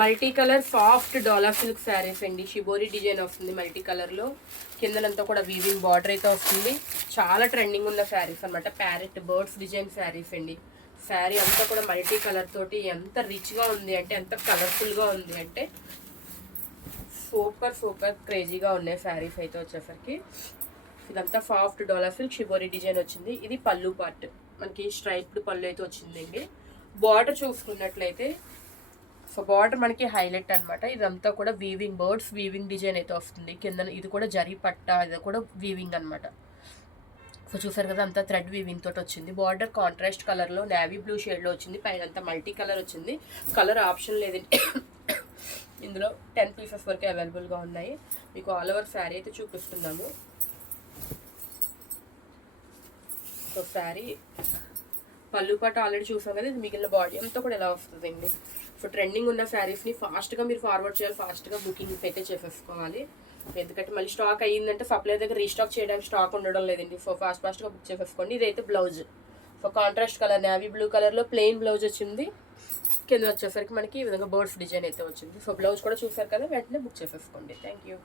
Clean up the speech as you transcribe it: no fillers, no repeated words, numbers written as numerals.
Multi colour soft Dola silk sarees అండి. Shibori design వస్తుంది multi కలర్లో. కిందనంతా కూడా వీవింగ్ బార్డర్ అయితే వస్తుంది. చాలా ట్రెండింగ్ ఉన్న శారీస్ అనమాట. ప్యారెట్ బర్డ్స్ డిజైన్ శారీస్ అండి. శారీ అంతా కూడా మల్టీ కలర్ తోటి ఎంత రిచ్గా ఉంది అంటే, ఎంత కలర్ఫుల్గా ఉంది అంటే సూపర్ సూపర్ క్రేజీగా ఉన్నాయి శారీస్ అయితే వచ్చేసరికి. ఇదంతా సాఫ్ట్ డోలా సిల్క్ షిబోరి డిజైన్ వచ్చింది. ఇది పళ్ళు పార్ట్, మనకి స్ట్రైప్డ్ పళ్ళు అయితే వచ్చిందండి. బార్డర్ చూసుకున్నట్లయితే సో బార్డర్ మనకి హైలైట్ అనమాట. ఇదంతా కూడా వీవింగ్ బర్డ్స్ వీవింగ్ డిజైన్ అయితే వస్తుంది. కింద ఇది కూడా జరీ పట్ట, ఇది కూడా వీవింగ్ అనమాట. సో చూసారు కదా, అంతా థ్రెడ్ వీవింగ్ తోటి వచ్చింది. బార్డర్ కాంట్రాస్ట్ కలర్లో నేవీ బ్లూ షేడ్లో వచ్చింది. పైన అంతా మల్టీ కలర్ వచ్చింది. కలర్ ఆప్షన్ లేదండి. ఇందులో 10 పీసెస్ వరకు అవైలబుల్గా ఉన్నాయి. మీకు ఆల్ ఓవర్ శారీ అయితే చూపిస్తున్నాము. సో శారీ పళ్ళు పాట ఆల్రెడీ చూసాం కదా, ఇది మిగిలిన బాడీ అంతా కూడా ఎలా వస్తుందండి. సో ట్రెండింగ్ ఉన్న శారీస్ని ఫాస్ట్గా మీరు ఫార్వర్డ్ చేయాలి, ఫాస్ట్గా బుకింగ్ అయితే చేసేసుకోవాలి. ఎందుకంటే మళ్ళీ స్టాక్ అయ్యిందంటే సప్లై దగ్గర రీస్టాక్ చేయడానికి స్టాక్ ఉండడం లేదండి. సో ఫాస్ట్గా బుక్ చేసేసుకోండి. ఇదైతే blouse. So contrast colour navy blue కలర్లో ప్లెయిన్ బ్లౌజ్ వచ్చింది. కింద వచ్చేసరికి మనకి ఈ విధంగా బర్డ్స్ డిజైన్ అయితే వచ్చింది. సో బ్లౌజ్ కూడా చూసారు కదా, వెంటనే బుక్ చేసేసుకోండి. Thank you.